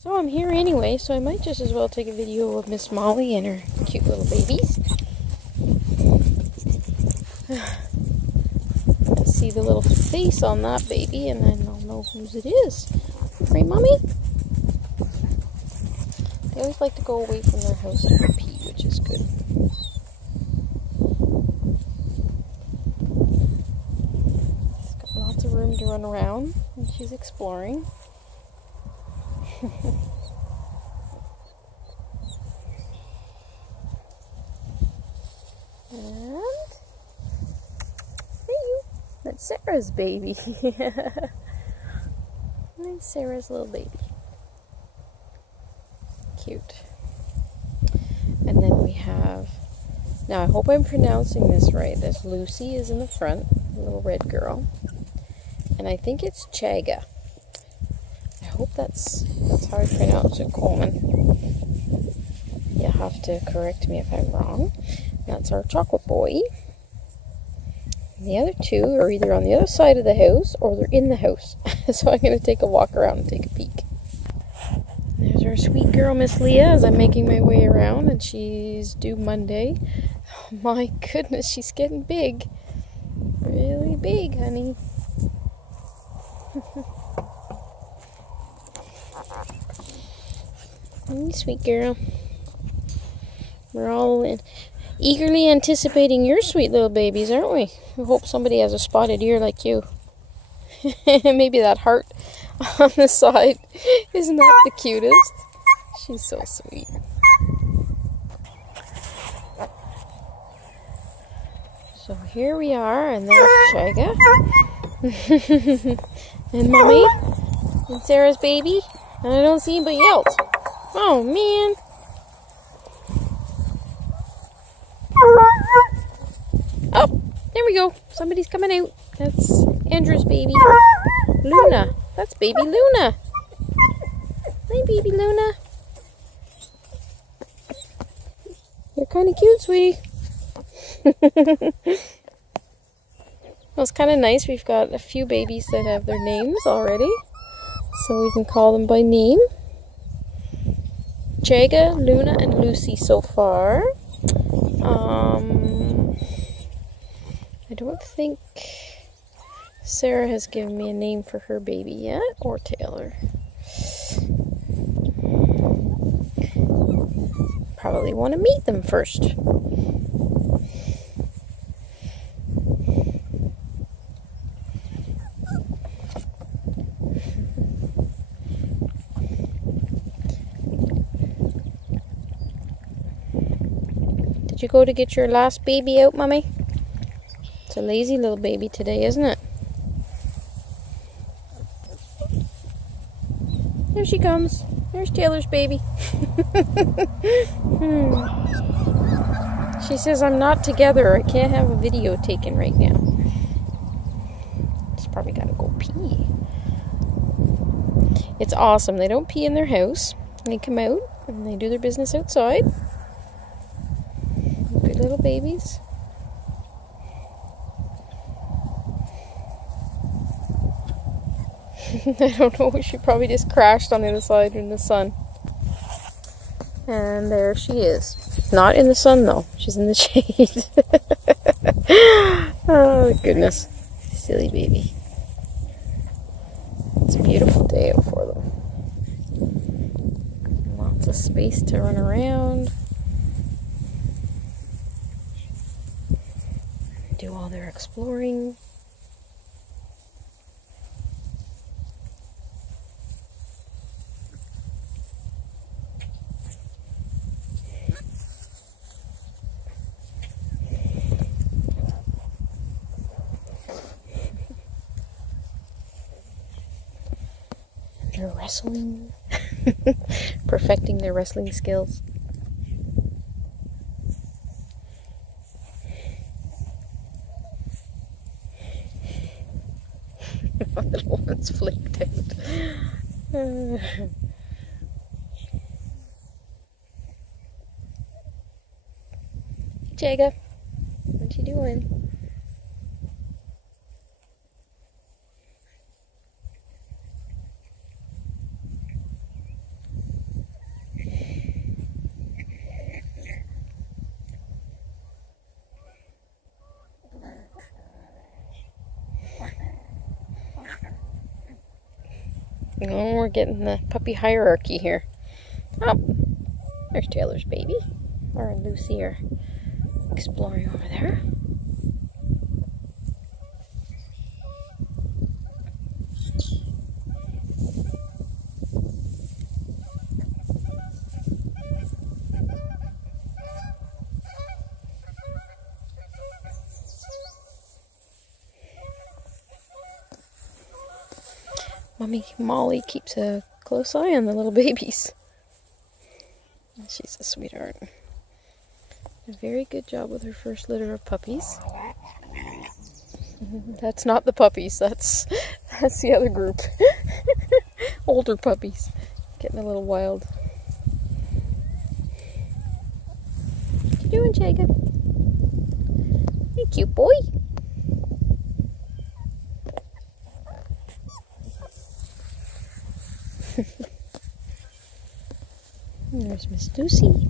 So I'm here anyway, so I might just as well take a video of Miss Molly and her cute little babies. Let's see the little face on that baby and then I'll know whose it is. Right, Mommy? They always like to go away from their house and go pee, which is good. She's got lots of room to run around and she's exploring. And hey, you. That's Sarah's baby. That's Sarah's little baby. Cute. And then we have, now I hope I'm pronouncing this right. This Lucy is in the front, the little red girl. And I think it's Chaga. I hope that's how I pronounce it, Coleman. You'll have to correct me if I'm wrong. That's our chocolate boy. And the other two are either on the other side of the house or they're in the house. So I'm going to take a walk around and take a peek. There's our sweet girl, Miss Leah, as I'm making my way around, and she's due Monday. Oh my goodness, she's getting big. Really big, honey. Sweet girl. We're all eagerly anticipating your sweet little babies, aren't we? We hope somebody has a spotted ear like you. Maybe that heart on the side. Isn't that the cutest? She's so sweet. So here we are, and there's Chaga. And Mommy. And Sarah's baby. And I don't see anybody else. Oh, man. Oh, there we go. Somebody's coming out. That's Andrew's baby. Luna. That's baby Luna. Hi, baby Luna. You're kind of cute, sweetie. Well, it's kind of nice. We've got a few babies that have their names already. So we can call them by name. Chaga, Luna, and Lucy so far. I don't think Sarah has given me a name for her baby yet, or Taylor. Probably want to meet them first. Did you go to get your last baby out, Mommy? It's a lazy little baby today, isn't it? There she comes. There's Taylor's baby. She says, I'm not together. I can't have a video taken right now. She's probably got to go pee. It's awesome. They don't pee in their house. They come out and they do their business outside. Good little babies. I don't know, she probably just crashed on the other side in the sun. And there she is. Not in the sun though, she's in the shade. Oh goodness, silly baby. It's a beautiful day out for them. Lots of space to run around. Do all their exploring. They're wrestling. Perfecting their wrestling skills. My little one's flicked out. Chaga, what you doing? we're getting the puppy hierarchy here. Oh, there's Taylor's baby. Laura and Lucy are exploring over there. Mommy Molly keeps a close eye on the little babies. She's a sweetheart. A very good job with her first litter of puppies. That's not the puppies, that's the other group. Older puppies. Getting a little wild. What you doing, Jacob? Hey, cute boy. There's Miss Lucy.